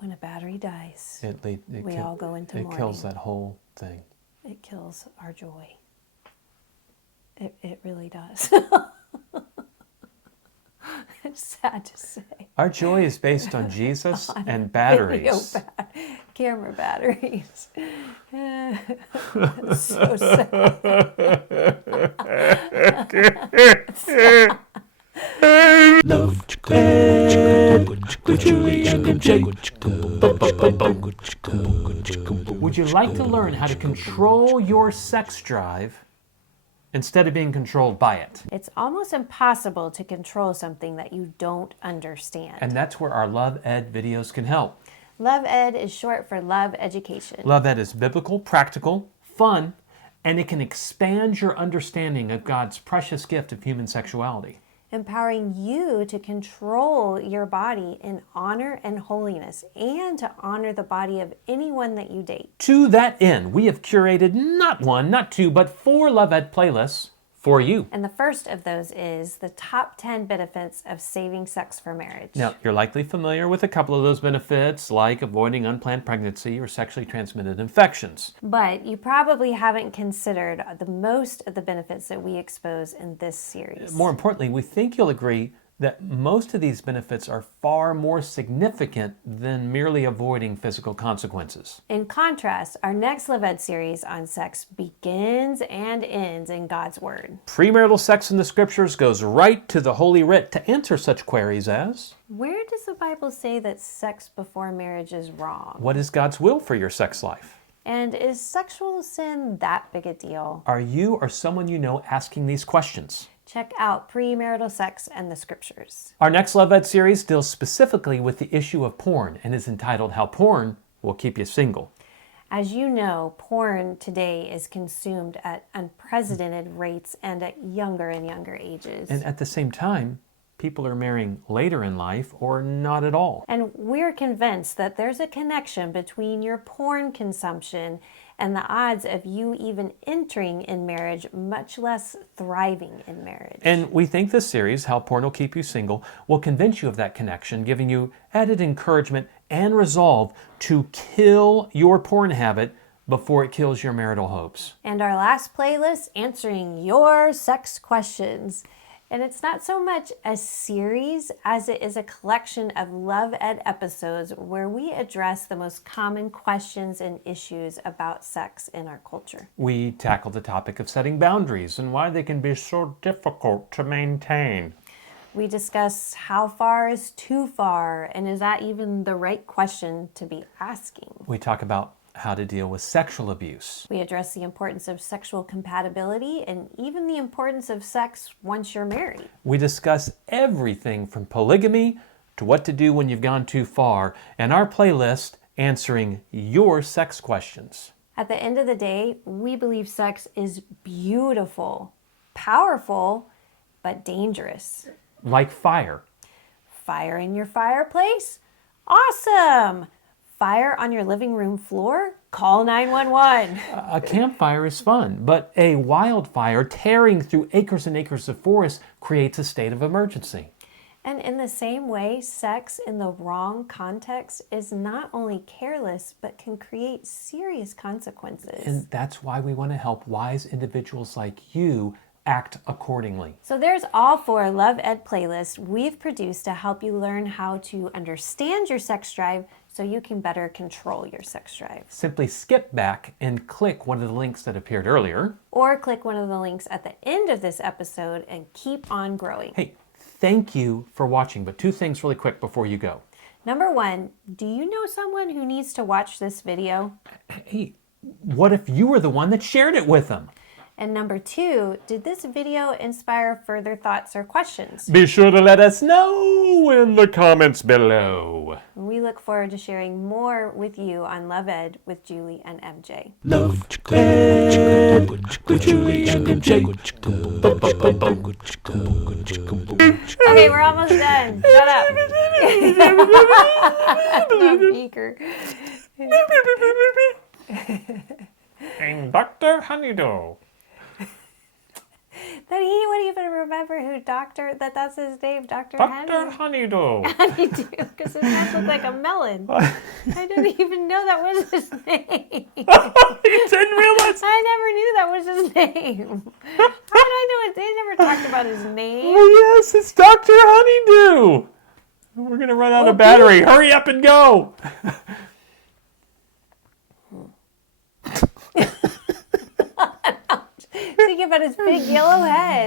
When a battery dies, we all go into mourning. It kills that whole thing. It kills our joy. It really does. It's sad to say. Our joy is based on Jesus and batteries. Camera batteries. So sad. Love Ed with Julie and MJ. Would you like to learn how to control your sex drive instead of being controlled by it? It's almost impossible to control something that you don't understand. And that's where our Love Ed videos can help. Love Ed is short for Love Education. Love Ed is biblical, practical, fun, and it can expand your understanding of God's precious gift of human sexuality. Empowering you to control your body in honor and holiness, and to honor the body of anyone that you date. To that end, we have curated not one, not two, but 4 Love Ed playlists for you. And the first of those is the top 10 benefits of saving sex for marriage. Now, you're likely familiar with a couple of those benefits, like avoiding unplanned pregnancy or sexually transmitted infections. But you probably haven't considered the most of the benefits that we expose in this series. More importantly, we think you'll agree that most of these benefits are far more significant than merely avoiding physical consequences. In contrast, our next Love Ed series on sex begins and ends in God's Word. Premarital sex in the Scriptures goes right to the Holy Writ to answer such queries as: where does the Bible say that sex before marriage is wrong? What is God's will for your sex life? And is sexual sin that big a deal? Are you or someone you know asking these questions? Check out Premarital Sex and the Scriptures. Our next Love Ed series deals specifically with the issue of porn and is entitled How Porn Will Keep You Single. As you know, porn today is consumed at unprecedented rates and at younger and younger ages. And at the same time, people are marrying later in life or not at all. And we're convinced that there's a connection between your porn consumption and the odds of you even entering in marriage, much less thriving in marriage. And we think this series, How Porn Will Keep You Single, will convince you of that connection, giving you added encouragement and resolve to kill your porn habit before it kills your marital hopes. And our last playlist, Answering Your Sex Questions. And it's not so much a series as it is a collection of Love Ed episodes where we address the most common questions and issues about sex in our culture. We tackle the topic of setting boundaries and why they can be so difficult to maintain. We discuss how far is too far, and is that even the right question to be asking? We talk about how to deal with sexual abuse. We address the importance of sexual compatibility and even the importance of sex once you're married. We discuss everything from polygamy to what to do when you've gone too far, and our playlist, Answering Your Sex Questions. At the end of the day, we believe sex is beautiful, powerful, but dangerous. Like fire. Fire in your fireplace? Awesome! Fire on your living room floor? Call 911. A campfire is fun, but a wildfire tearing through acres and acres of forest creates a state of emergency. And in the same way, sex in the wrong context is not only careless, but can create serious consequences. And that's why we want to help wise individuals like you act accordingly. So there's all 4 Love Ed playlists we've produced to help you learn how to understand your sex drive so you can better control your sex drive. Simply skip back and click one of the links that appeared earlier. Or click one of the links at the end of this episode and keep on growing. Hey, thank you for watching, but 2 things really quick before you go. Number 1, do you know someone who needs to watch this video? Hey, what if you were the one that shared it with them? And number 2, did this video inspire further thoughts or questions? Be sure to let us know in the comments below. We look forward to sharing more with you on Love Ed with Julie and MJ. Love Ed with Julie and MJ. Okay, we're almost done. Shut up. Beaker. I'm Dr. Honeydew. That he would even remember who that's his name, Dr. Dr. Honeydew. Honeydew, because his hands look like a melon. I didn't even know that was his name. You didn't realize? I never knew that was his name. How did I know it? They never talked about his name. Oh, yes, it's Dr. Honeydew. We're going to run out of battery. Hurry up and go. Think about his big yellow head.